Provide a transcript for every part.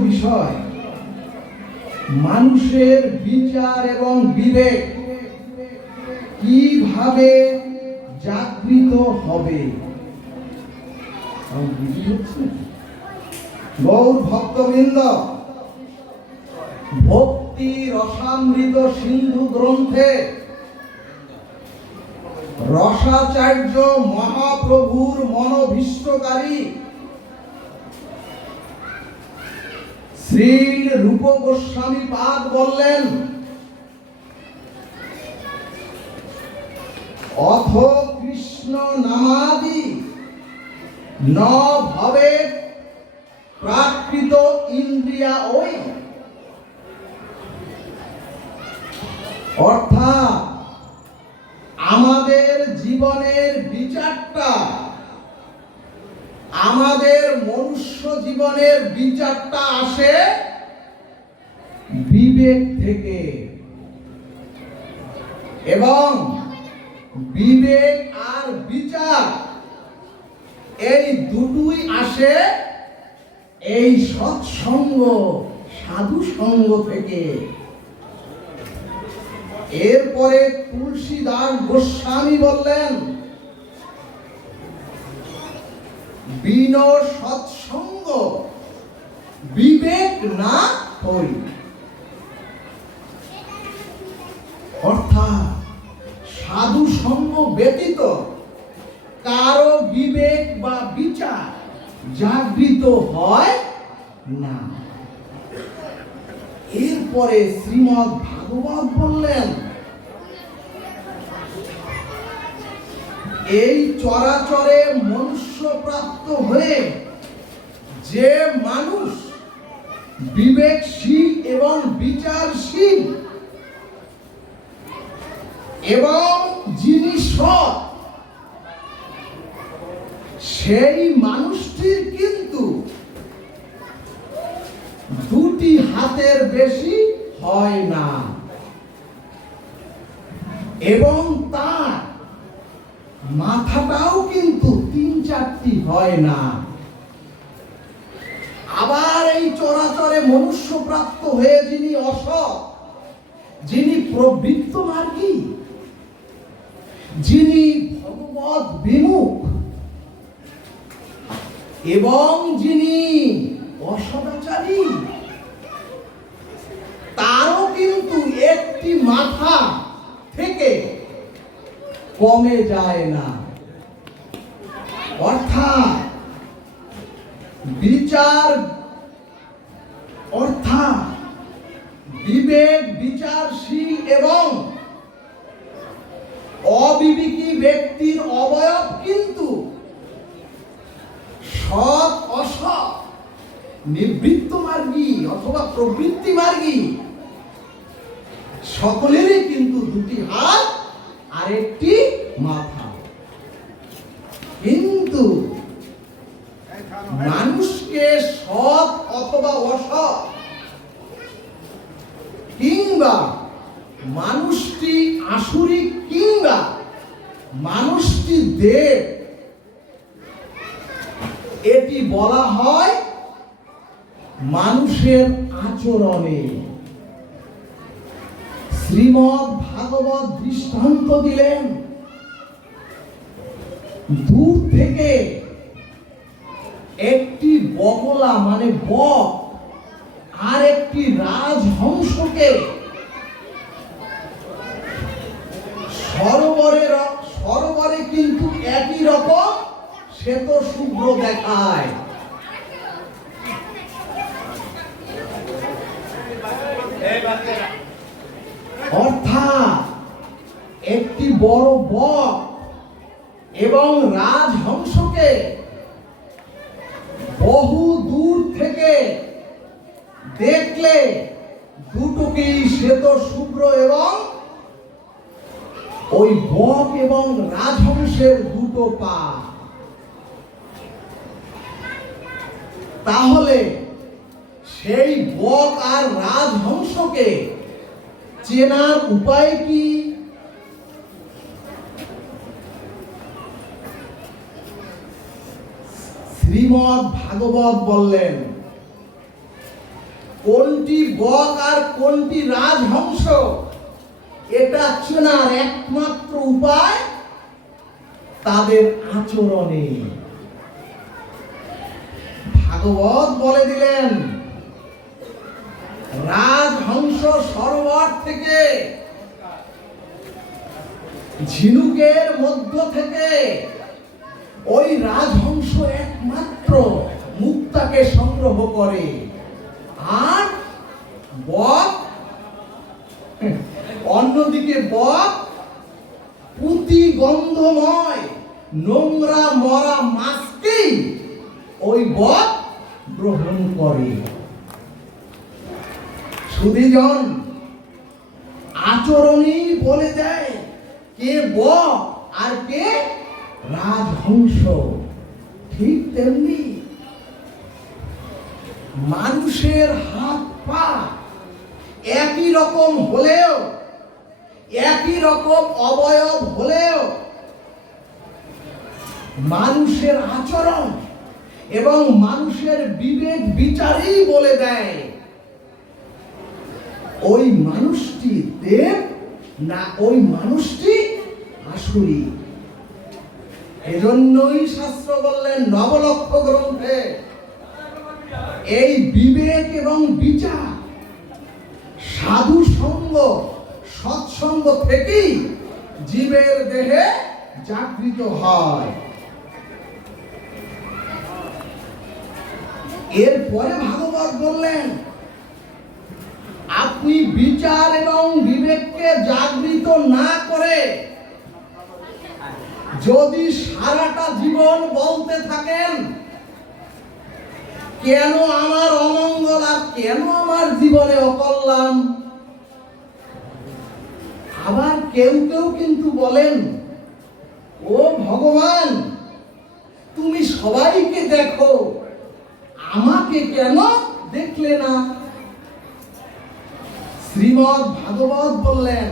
বিষয় মানুষের বিচার এবং বিবেক কীভাবে জাগৃত হবে? গৌর ভক্তবৃন্দ, ভক্তি রসামৃত সিন্ধু গ্রন্থে রসাচার্য মহাপ্রভুর মনোভীষ্টকারী শ্রী রূপ গোস্বামী পাদ বললেন, অথ কৃষ্ণ নামাদি, ন ভবে প্রাকৃত ইন্দ্রিয়া ওই। অর্থাৎ আমাদের জীবনের বিচারটা আমাদের মনুষ্য জীবনের বিচারটা আসে বিবেক থেকে। এবং বিবেক আর বিচার, এই দুটোই আসে এই সৎসঙ্গ সাধু সঙ্গ থেকে। এরপরে তুলসীদাস গোস্বামী বললেন বিন সৎসঙ্গ। বিবেক না হই। অর্থাৎ সাধু সঙ্গ ব্যতীত কারও বিবেক বা বিচার জাগৃত হয় না। এরপরে শ্রীমৎ ভাগবত বললেন, এই চরাচরে মনুষ্য প্রাপ্ত হয়ে যে মানুষ বিবেকশীল এবং বিচারশীল, এবং যিনি সৎ, সেই মানুষটির কিন্তু দুটি হাতের বেশি হয় না, এবং তার মাথাটাও কিন্তু চারটি হয় না। আবার এই চরাচরে মনুষ্য প্রাপ্ত হয়ে যিনি অসৎ, যিনি প্রবৃত্ত মার্গী যিনি ভগবত বিমুখ, এবং যিনি অসদাচারী, তারও কিন্তু একটি মাথা থেকে কমে যায় না। অর্থাৎ বিচার, অর্থাৎ বিবেক বিচারশীল এবং অবিবেকী ব্যক্তির অবয়ব কিন্তু সৎ, অসৎ, নিবৃত্ত মার্গী অথবা প্রবৃত্তি মার্গী সকলেরই কিন্তু দুটি হাত আরেকটি মাথা কিন্তু মানুষকে সৎ অথবা অসৎ। কিংবা মানুষটি আসুরিক কিংবা মানুষটি দেব। এটি বলা হয় মানুষের আচরণে। শ্রীমৎ ভাগবত দৃষ্টান্ত দিলেন। দূর থেকে একটি বকলা মানে বক, আর একটি রাজহংসকে। সরোবরে সরোবরে কিন্তু একই রকম শ্বেত শুভ্র দেখায়। অর্থাৎ একটি বড় বক এবং রাজহংসকে বহু দূর থেকে দেখলে দুটোকেই শ্বেত, শুভ্র এবং ওই বক এবং রাজহংসের দুটো পা। তাহলে সেই বক আর রাজহংসকে চেনার উপায় কি? শ্রীমৎ ভাগবত বললেন, কোনটি বক আর কোনটি রাজহংস? এটা চেনার একমাত্র উপায় তাদের আচরণে। ভাগবত বলে দিলেন, রাজহংস সরোবর থেকে ঝিনুকের মধ্য থেকে ওই রাজহংস একমাত্র মুক্তাকে সংগ্রহ করে। আর বক অন্যদিকে বক পুঁতি গন্ধময় নোংরা, মরা মাছকেই ওই বক গ্রহণ করে। সুদীজন আচরণই বলে দেয় কে বক আর কে রাজহংস, ঠিক তেমনি মানুষের হাত পা একই রকম হলেও, একই রকম অবয়ব হলেও মানুষের আচরণ এবং মানুষের বিবেক বিচারেই বলে দেয়, ওই মানুষটি দেব না ওই মানুষটি আসুরি। এজন্যই শাস্ত্র বললেন নবলক্ষ গ্রন্থে, এই বিবেক এবং বিচার সাধু সঙ্গ সৎসঙ্গ থেকেই জীবের দেহে জাগৃত হয়। এরপরে ভাগবত বললেন, আপনি বিচার এবং বিবেককে জাগৃত না করে যদি সারাটা জীবন বলতে থাকেন, কেন আমার অমঙ্গল আর কেন আমার জীবনে অকল্যাণ? আবার কেউ কেউ কিন্তু বলেন, ও ভগবান, তুমি সবাইকে দেখো, আমাকে কেন দেখলে না? শ্রীমদ ভাগবত বললেন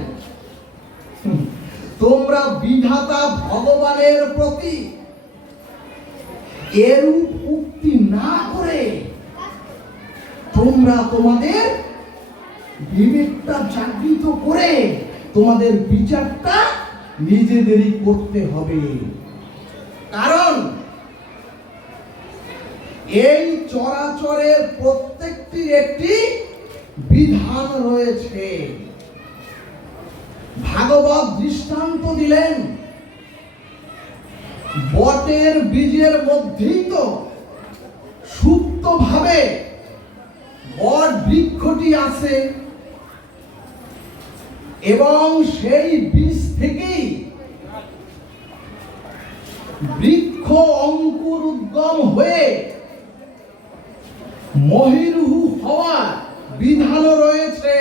তোমরা বিধাতা ভগবানের প্রতি এরূপ উক্তি না করে তোমরা তোমাদের বিবেকটা জাগৃত করে তোমাদের বিচারটা নিজেদেরই করতে হবে। কারণ এই চরাচরের প্রত্যেকটির একটি বিধান রয়েছে। ভাগবত দৃষ্টান্ত দিলেন। বটের বীজের মধ্যেই তো সুপ্ত ভাবে বট বৃক্ষটি আছে। এবং সেই বীজ থেকেই বৃক্ষ অঙ্কুর উদ্গম হয়ে মহিরুহু হওয়া বিধানও রয়েছে।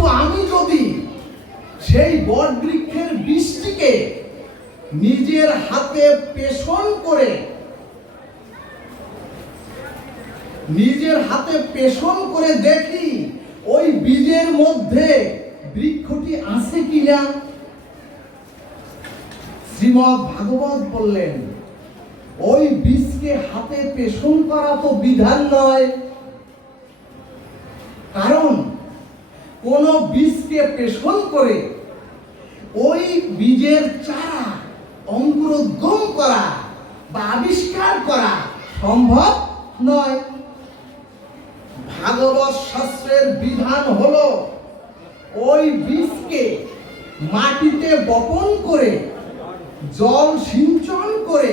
কিন্তু আমি যদি সেই বট বৃক্ষের বৃষ্টিকে নিজের হাতে পেষণ করে, নিজের হাতে পেষণ করে দেখি ওই বীজের মধ্যে বৃক্ষটি আছে কিনা। শ্রীমদ ভাগবত বললেন, ওই বীজকে হাতে পেষণ করা তো বিধান নয়। কারণ কোন বীজকে পেষণ করে ওই বীজের চারা অঙ্কুরোদ্গম করা বা আবিষ্কার করা সম্ভব নয়। ভাগবত শাস্ত্রের বিধান হলো, ওই বীজকে মাটিতে বপন করে, জল সিঞ্চন করে,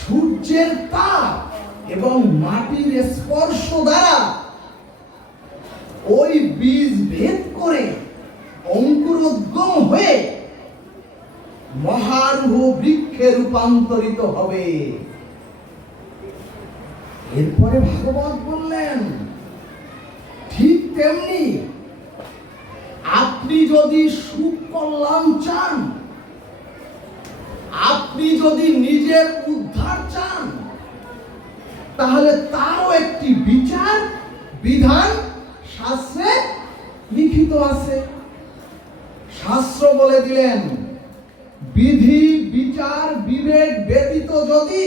সূর্যের তাপ এবং মাটির স্পর্শ দ্বারা ওই বীজ ভেদ করে অঙ্কুরোদ্গম হয়ে মহারুহ বৃক্ষে রূপান্তরিত হবে। এরপরে ভাগবত বললেন, ঠিক তেমনি আপনি যদি সুখ কল্যাণ চান, আপনি যদি নিজের উদ্ধার চান, তাহলে তারও একটি বিচার, বিধান লিখিত আছে। শাস্ত্র বলে দিলেন, বিধি, বিচার, বিবেক ব্যতীত যদি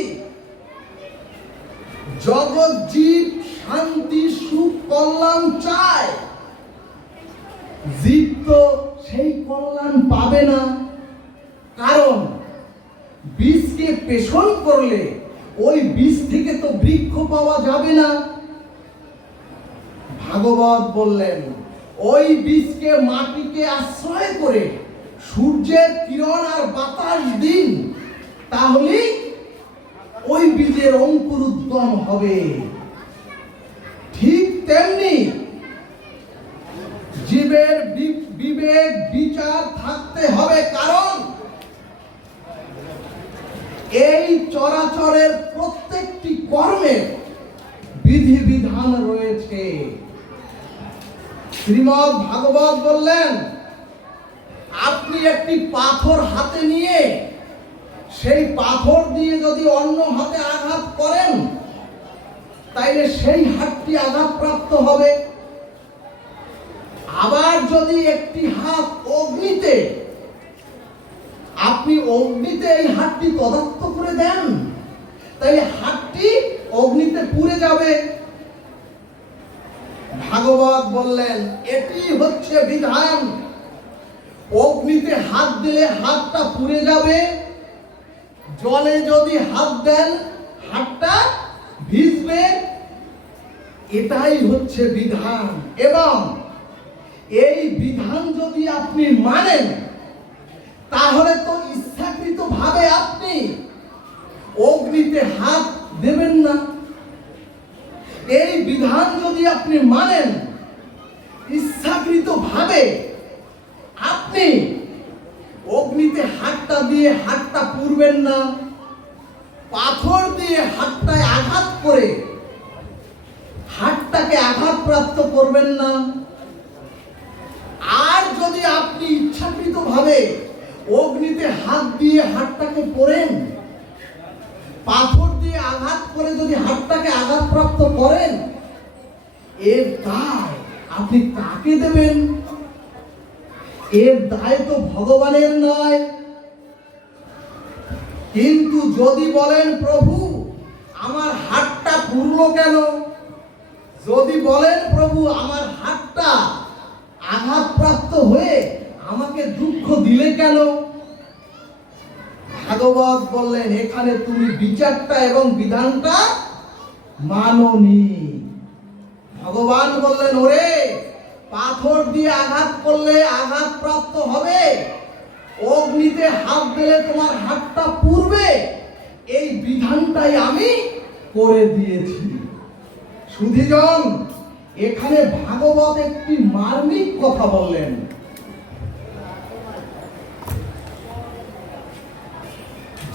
জগৎ, জীব, শান্তি, সুখ, কল্যাণ চায়, জীব তো সেই কল্যাণ পাবে না। কারণ বীজকে পেষণ করলে ওই বীজ থেকে তো বৃক্ষ পাওয়া যাবে না। ভাগবত বললেন ওই বীজকে মাটিকে আশ্রয় করে সূর্যের কিরণ আর বাতাস দিন তাহলে ওই বীজের অঙ্কুর উদ্গম হবে। ঠিক তেমনি জীবের বিবেক বিচার থাকতে হবে, কারণ এই চরাচরের প্রত্যেকটি কর্মের বিধি বিধান রয়েছে। শ্রীমদ ভাগবত বললেন, আপনি একটি পাথর হাতে নিয়ে সেই পাথর দিয়ে যদি অন্য হাতে আঘাত করেন, তাইলে সেই হাতটি আঘাতপ্রাপ্ত হবে। আবার যদি একটি হাত অগ্নিতে, আপনি অগ্নিতে এই হাতটি তদাত্ত করে দেন, তাইলে হাতটি অগ্নিতে পুড়ে যাবে। ভাগবত বললেন, এটি হচ্ছে বিধান। অগ্নিতে হাত দিলে হাতটা পুড়ে যাবে। জলে যদি হাত দেন, হাতটা ভিজবে। এটাই হচ্ছে বিধান। এবং এই বিধান যদি আপনি মানেন, তাহলে তো ইচ্ছাকৃত ভাবে আপনি অগ্নিতে হাত দেবেন না। এই বিধান যদি আপনি মানেন ইচ্ছাকৃত ভাবে আপনি অগ্নিতে হাতটা দিয়ে হাতটা পুরবেন না, পাথর দিয়ে হাতটায় আঘাত করে হাতটাকে আঘাতপ্রাপ্ত করবেন না। আর যদি আপনি ইচ্ছাকৃত ভাবে অগ্নিতে হাত দিয়ে হাতটাকে পড়েন, পাথর দিয়ে আঘাত করে যদি হাতটাকে আঘাতপ্রাপ্ত করেন এর দায় আপনি কাকে দেবেন? এর দায় তো ভগবানের নয়। কিন্তু যদি বলেন, প্রভু, আমার হাতটা পুরলো কেন? যদি বলেন, প্রভু, আমার হাতটা আঘাতপ্রাপ্ত হয়ে আমাকে দুঃখ দিলে কেন? ভাগবত বললেন, এখানে তুমি বিচারটা এবং বিধানটা মাননি। ভগবান বললেন, ওরে, পাথর দিয়ে আঘাত করলে আঘাতপ্রাপ্ত হবে। অগ্নিতে হাত দিলে তোমার হাতটা পুড়বে। এই বিধানটাই আমি করে দিয়েছি। সুধীজন, এখানে ভাগবত একটি মার্মিক কথা বললেন।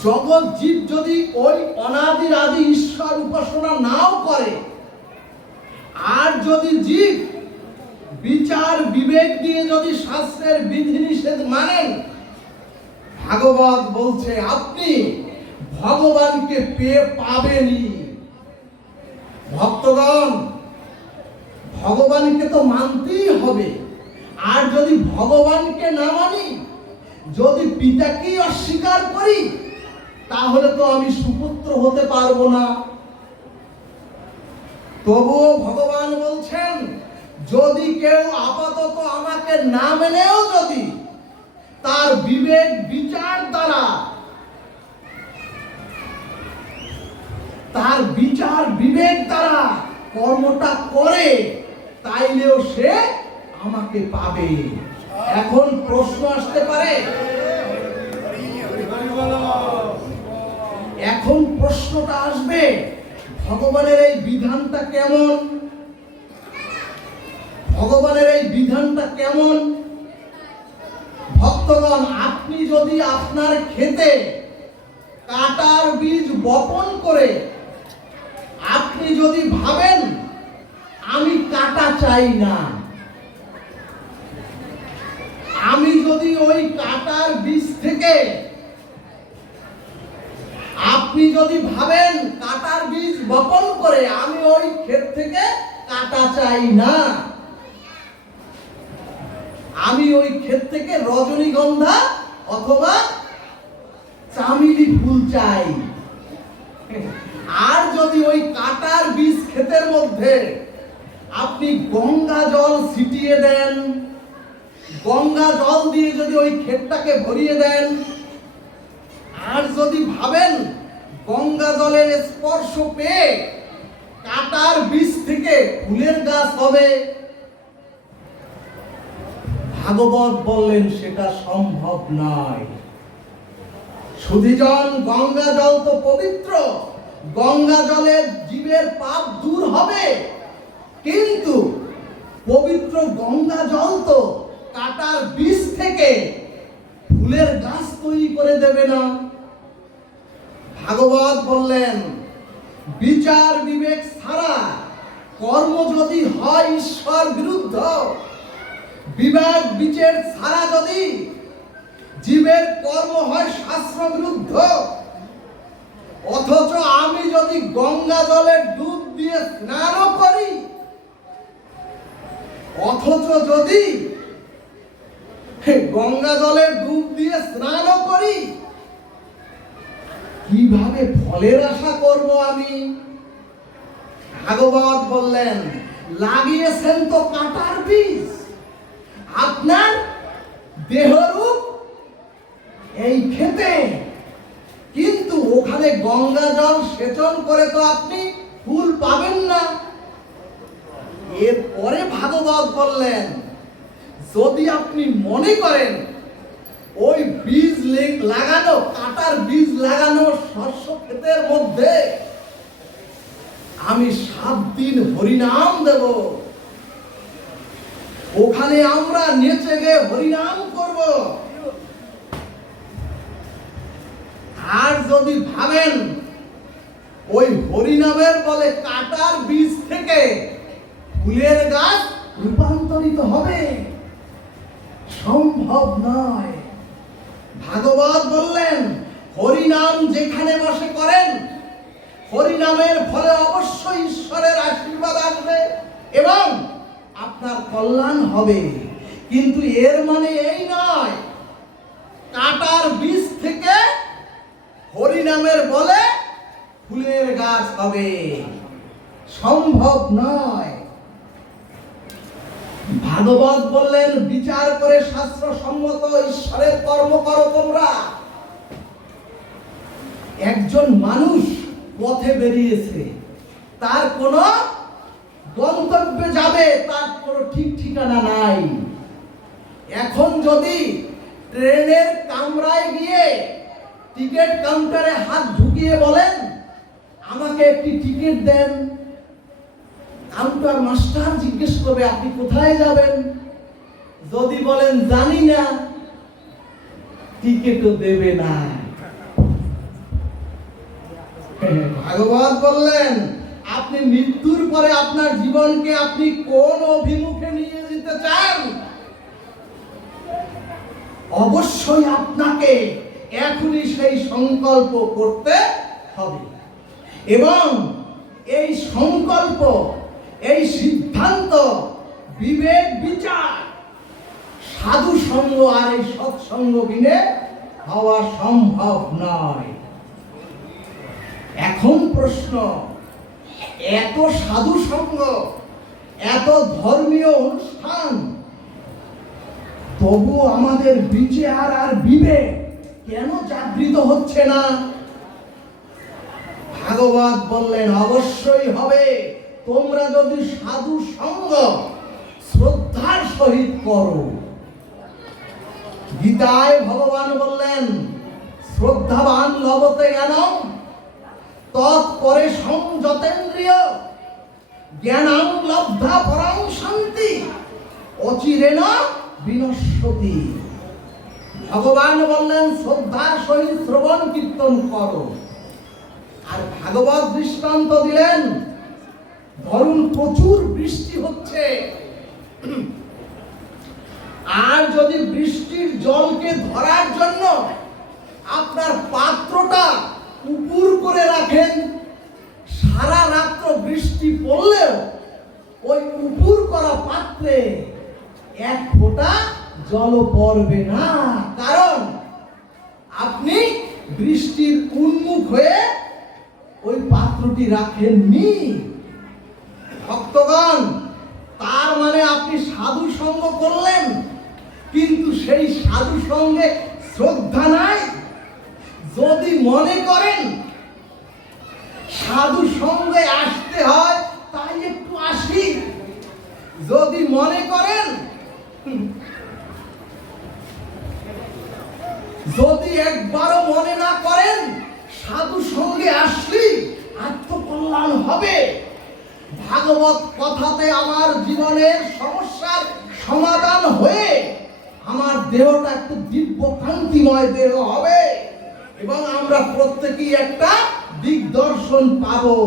জগৎ জীব যদি ওই অনাদির আদি ঈশ্বর উপাসনা নাও করে আর যদি জীব বিচার, বিবেক দিয়ে যদি শাস্ত্রের বিধি নিষেধ মানেন, ভাগবত বলছে, আপনি ভগবানকে পেয়ে পাবেনই। ভক্তগণ, ভগবানকে তো মানতেই হবে। আর যদি ভগবানকে না মানি, যদি পিতাকেই অস্বীকার করি, তাহলে তো আমি সুপুত্র হতে পারব না। তবুও ভগবান বলছেন, যদি কেউ আপাতত আমাকে না মেনেও যদি তার বিবেক বিচার দ্বারা তার বিচার বিবেক দ্বারা কর্মটা করে, তাইলেও সে আমাকে পাবে। এখন প্রশ্ন আসতে পারে। ভগবানের এই বিধানটা কেমন? ভগবানের এই বিধানটা কেমন? ভক্তগণ, আপনি যদি আপনার খেতে কাটার বীজ বপন করে আপনি যদি ভাবেন, আমি কাটা চাই না। আমি যদি ওই কাটার বীজ থেকে আপনি যদি ভাবেন কাটার বীজ বপন করে আমি ওই ক্ষেত থেকে কাটা চাই না, আমি ওই ক্ষেত থেকে রজনীগন্ধা অথবা চামিলি ফুল চাই। আর যদি ওই কাটার বীজ ক্ষেতের মধ্যে আপনি গঙ্গা জল ছিটিয়ে দেন, গঙ্গা জল দিয়ে যদি ওই ক্ষেতটাকে ভরিয়ে দেন আর যদি ভাবেন গঙ্গা জলের স্পর্শ পেয়ে কাটার বীজ থেকে ফুলের গাছ হবে, ভাগবত বললেন সেটা সম্ভব নয়। সুধিজন, গঙ্গা জল তো পবিত্র, গঙ্গা জলে জীবের পাপ দূর হবে। কিন্তু পবিত্র গঙ্গা জল তো কাটার বীজ থেকে ফুলের গাছ তৈরি করে দেবে না। ভাগবত বললেন, বিচার বিবেক ছাড়া কর্ম যদি হয় ঈশ্বর বিরুদ্ধ, বিবেক বিচার ছাড়া যদি জীবের কর্ম হয় শাস্ত্র বিরুদ্ধ, অথচ আমি যদি গঙ্গা জলে ডুব দিয়ে স্নান করি, অথচ যদি গঙ্গা জলে ডুব দিয়ে স্নান করি কীভাবে ফলের আশা করব আমি? ভাগবত বললেন, লাগিয়েছেন তো কাটার বীজ। আপনার দেহরূপ এই খেতে কিন্তু ওখানে গঙ্গা জল সেচন করে তো আপনি ফুল পাবেন না। এরপরে ভাগবত বললেন, যদি আপনি মনে করেন ওই বীজ লাগানো, কাটার বীজ লাগানো শস্য ক্ষেতের মধ্যে। আমি সাত দিন হরিনাম দেব। ওখানে আমরা নেচে গিয়ে হরিনাম করব। আর যদি ভাবেন, ওই হরিনামের বলে কাটার বীজ থেকে ফুলের গাছ রূপান্তরিত হবে, সম্ভব নয়। ভাগবত বললেন, হরিনাম যেখানে বসে করেন, হরিনামের ফলে অবশ্যই ঈশ্বরের আশীর্বাদ আসবে এবং আপনার কল্যাণ হবে। কিন্তু এর মানে এই নয়, কাটার বীজ থেকে হরিনামের বলে ফুলের গাছ হবে। সম্ভব নয়। ভাগবত বললেন, বিচার করে শাস্ত্র সম্মত ঈশ্বরের কর্ম করো তোমরা। একজন মানুষ পথে বেরিয়েছে, তার কোনো গন্তব্যে যাবে, তার কোনো ঠিক ঠিকানা নাই। এখন যদি ট্রেনের কামরায় গিয়ে টিকিট কাউন্টারে হাত ঢুকিয়ে বলেন, আমাকে একটি টিকিট দেন। কাউন্টার মাস্টার জিজ্ঞেস করবে, আপনি কোথায় যাবেন? যদি বলেন, জানি না। টিকিটও দেবে না। ভাগবত বললেন, আপনি মৃত্যুর পরে আপনার জীবনকে আপনি কোন অভিমুখে নিয়ে যেতে চান? অবশ্যই আপনাকে এখনই সেই সংকল্প করতে হবে। এবং এই সংকল্প এই সিদ্ধান্ত বিবেক বিচার। সাধু সঙ্গ আর এই সৎসঙ্গ বিনে হওয়া সম্ভব নয়। এখন প্রশ্ন, এত সাধু সঙ্গ, এত ধর্মীয় অনুষ্ঠান, তবু আমাদের বিচার আর বিবেক কেন জাগৃত হচ্ছে না? ভাগবত বললেন, অবশ্যই হবে। তোমরা যদি সাধু সঙ্গ শ্রদ্ধার সহিত করো, গীতায় ভগবান বললেন, শ্রদ্ধাবান লবতে জ্ঞানম তৎপরে সংযতেন্দ্রিয় জ্ঞানাং লব্ধা পরাং শান্তি, অচিরেণ বিনশ্বতি। ভগবান বললেন, শ্রদ্ধার সহিত শ্রবণ কীর্তন করো। আর ভাগবত দৃষ্টান্ত দিলেন ধরুন প্রচুর বৃষ্টি হচ্ছে। আর যদি বৃষ্টির জলকে ধরার জন্য আপনার পাত্রটা উপুর করে রাখেন, সারা রাত্র বৃষ্টি পড়লেও ওই উপুর করা পাত্রে এক ফোঁটা জল পড়বে না। কারণ আপনি বৃষ্টির উন্মুখ হয়ে ওই পাত্রটি ত্রুটি রাখেননি। ভক্তগণ, তার মানে আপনি সাধু সঙ্গ করলেন, কিন্তু সেই সাধু সঙ্গে শ্রদ্ধা নাই। যদি মনে করেন, সাধু সঙ্গে আসতে হয়, তাই একটু আসি। যদি মনে করেন, যদি একবারও মনে না করেন, সাধু সঙ্গে আসলি আত্মকল্যাণ হবে। ভাগবত কথাতে আমার জীবনের সমস্যার সমাধান হয়ে আমার দেহটা একটু দিব্য কান্তিময় দেহ হবে এবং আমরা প্রত্যেকেই একটা দিগদর্শন পাবো।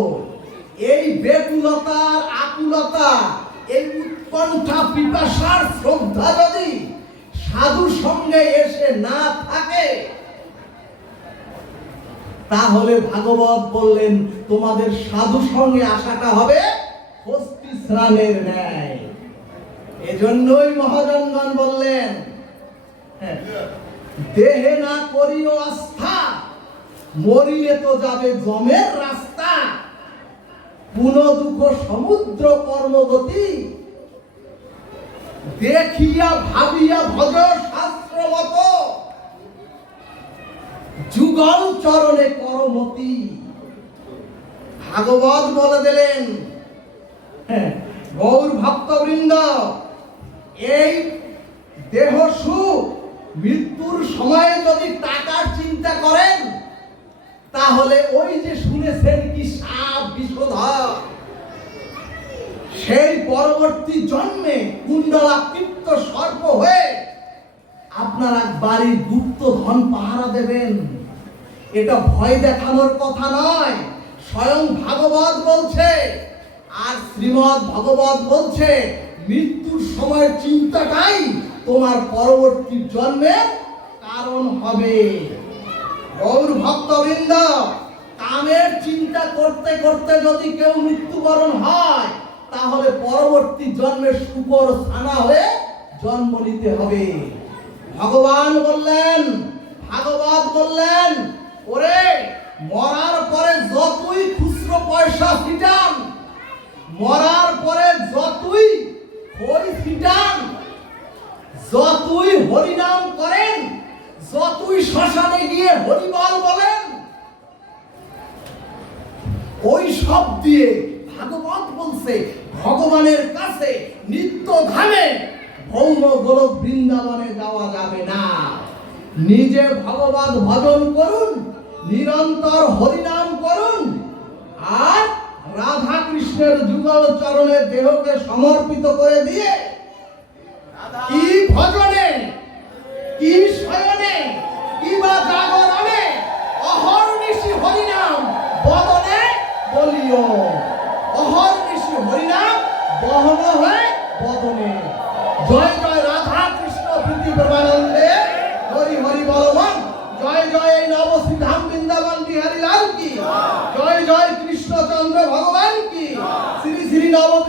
এই বেকুলতার আকুলতা, এই উৎকণ্ঠা পিপাসার শ্রদ্ধা যদি সাধুর সঙ্গে এসে না থাকে, তাহলে ভাগবত বললেন, তোমাদের সাধু সঙ্গে আসাটা হবে হস্তি স্নানের ন্যায়। এজন্যই মহাজনগণ বললেন হ্যাঁ, দেহে না করিও আস্থা মরিলে তো যাবে জমের রাস্তা। পুনদুঃখ সমুদ্র কর্মগতি দেখিয়া ভাবিয়া ভজ শাস্ত্র মতো যুগল চরণে করমতি। ভাগবত বলে দিলেন গৌর ভক্তবৃন্দ, এই দেহ সুখ মৃত্যুর সময়ে যদি টাকার চিন্তা করেন, তাহলে ওই যে শুনেছেন কি সাপ বিষধর সেই পরবর্তী জন্মে কুণ্ডলাকৃপ্ত সর্প হয়ে আপনারা বাড়ির গুপ্ত ধন পাহারা দেবেন। এটা ভয় দেখানোর কথা নয়, স্বয়ং ভাগবত বলছে আর শ্রীমদ ভগবত বলছে, মৃত্যুর সময়ের চিন্তাটাই তোমার পরবর্তী জন্মের কারণ হবে। গৌর ভক্তবৃন্দ কামের চিন্তা করতে করতে যদি কেউ মৃত্যুবরণ হয়, তাহলে পরবর্তী জন্মে সুপর ছানা হয়ে জন্ম নিতে হবে। ভগবান বললেন, ভাগবত বললেন, ওরে, মরার পরে যতই খুচরো পয়সা ফিটান মরার পরে যতই খই ফিটান যতই হরিনাম করেন, যতই শ্মশানে গিয়ে হরিবল বলেন, ওই সব দিয়ে ভাগবত বলছে, ভগবানের কাছে নিত্য ধামে ভৌম গোলক বৃন্দাবনে যাওয়া যাবে না। নিজে ভগবত ভজন করুন, নিরন্তর হরিনাম করুন, আর রাধা কৃষ্ণের যুগল চরণে দেহকে সমর্পিত করে দিয়ে কি ভজনে, কি শয়নে, কি বা জাগরণে অহর্নিশি হরিনাম বদনে বলিও। অহর্নিশি হরিনাম বহন হয়ে বদনে। জয় জয় রাধা কৃষ্ণ প্রীতি প্রমানন্দে നാമം